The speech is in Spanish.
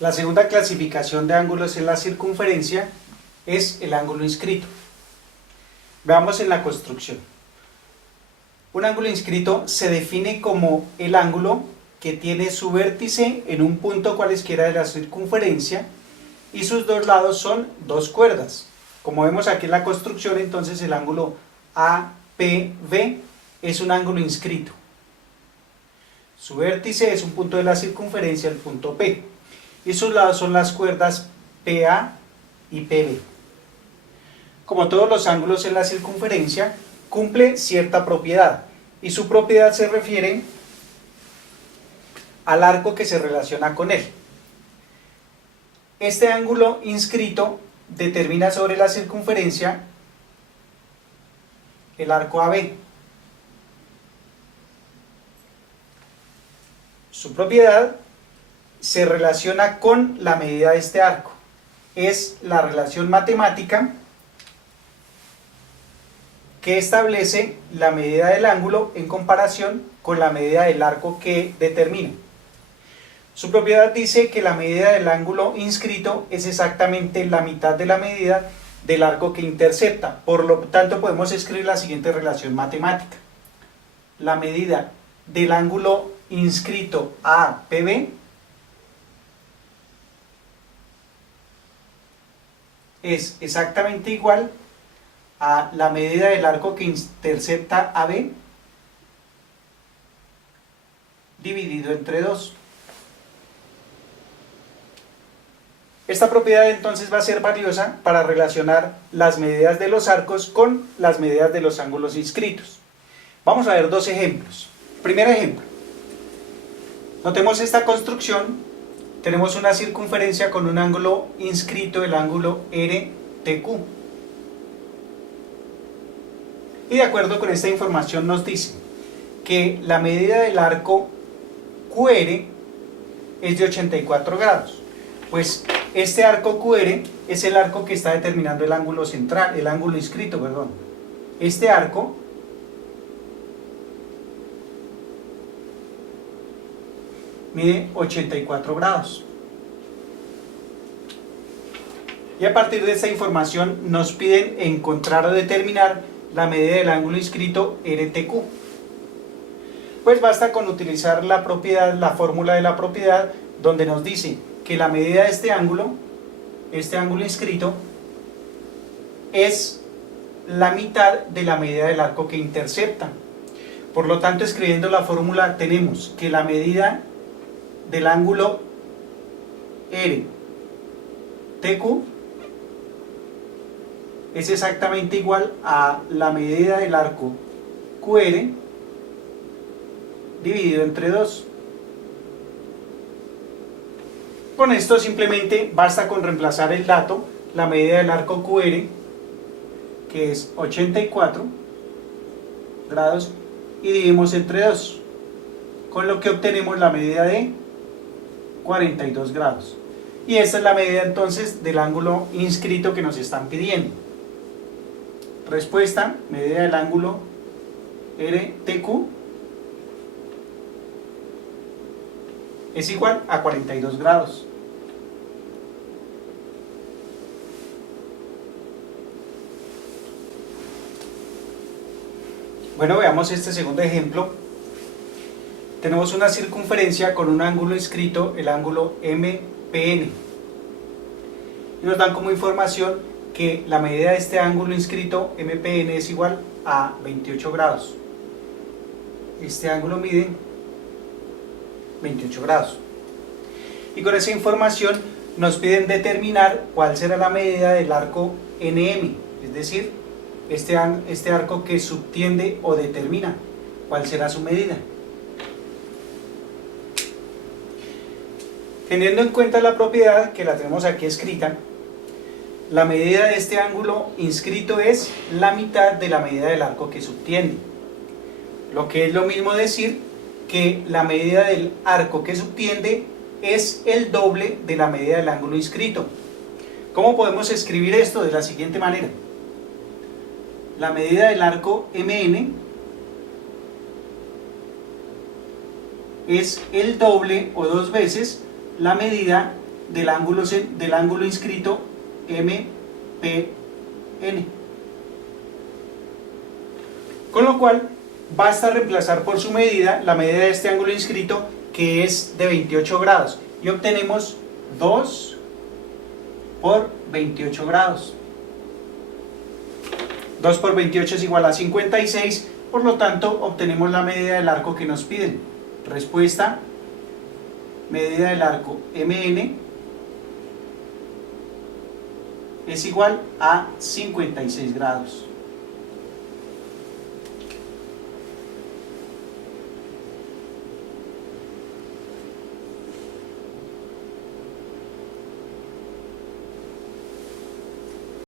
La segunda clasificación de ángulos en la circunferencia es el ángulo inscrito. Veamos en la construcción. Un ángulo inscrito se define como el ángulo que tiene su vértice en un punto cualesquiera de la circunferencia y sus dos lados son dos cuerdas. Como vemos aquí en la construcción, entonces el ángulo APB es un ángulo inscrito. Su vértice es un punto de la circunferencia, el punto P, y sus lados son las cuerdas PA y PB. Como todos los ángulos en la circunferencia, cumple cierta propiedad, y su propiedad se refiere al arco que se relaciona con él. Este ángulo inscrito determina sobre la circunferencia el arco AB. Su propiedad se relaciona con la medida de este arco. Es la relación matemática que establece la medida del ángulo en comparación con la medida del arco que determina. Su propiedad dice que la medida del ángulo inscrito es exactamente la mitad de la medida del arco que intercepta. Por lo tanto, podemos escribir la siguiente relación matemática. La medida del ángulo inscrito APB es exactamente igual a la medida del arco que intercepta AB dividido entre 2. Esta propiedad entonces va a ser valiosa para relacionar las medidas de los arcos con las medidas de los ángulos inscritos. Vamos a ver dos ejemplos. Primer ejemplo. Notemos esta construcción. Tenemos una circunferencia con un ángulo inscrito, el ángulo RTQ. Y de acuerdo con esta información nos dice que la medida del arco QR es de 84 grados. Pues este arco QR es el arco que está determinando el ángulo central, el ángulo inscrito, perdón. Este arco mide 84 grados. Y a partir de esta información nos piden encontrar o determinar la medida del ángulo inscrito RTQ. Pues basta con utilizar la propiedad, la fórmula de la propiedad, donde nos dice que la medida de este ángulo inscrito, es la mitad de la medida del arco que intercepta. Por lo tanto, escribiendo la fórmula, tenemos que la medida del ángulo RTQ es exactamente igual a la medida del arco QR dividido entre 2. Con esto simplemente basta con reemplazar el dato, la medida del arco QR, que es 84 grados, y dividimos entre 2, con lo que obtenemos la medida de 42 grados. Y esta es la medida entonces del ángulo inscrito que nos están pidiendo. Respuesta: medida del ángulo RTQ es igual a 42 grados. Bueno, veamos este segundo ejemplo. Tenemos una circunferencia con un ángulo inscrito, el ángulo MPN. Y nos dan como información que la medida de este ángulo inscrito MPN es igual a 28 grados. Este ángulo mide 28 grados. Y con esa información nos piden determinar cuál será la medida del arco NM, es decir, este arco que subtiende o determina cuál será su medida. Teniendo en cuenta la propiedad, que la tenemos aquí escrita, la medida de este ángulo inscrito es la mitad de la medida del arco que subtiende. Lo que es lo mismo decir que la medida del arco que subtiende es el doble de la medida del ángulo inscrito. ¿Cómo podemos escribir esto? De la siguiente manera. La medida del arco MN es el doble o 2 veces la medida del ángulo inscrito MPN. Con lo cual, basta reemplazar por su medida la medida de este ángulo inscrito, que es de 28 grados, y obtenemos 2 por 28 grados. 2 por 28 es igual a 56, por lo tanto obtenemos la medida del arco que nos piden. Respuesta: medida del arco MN es igual a 56 grados.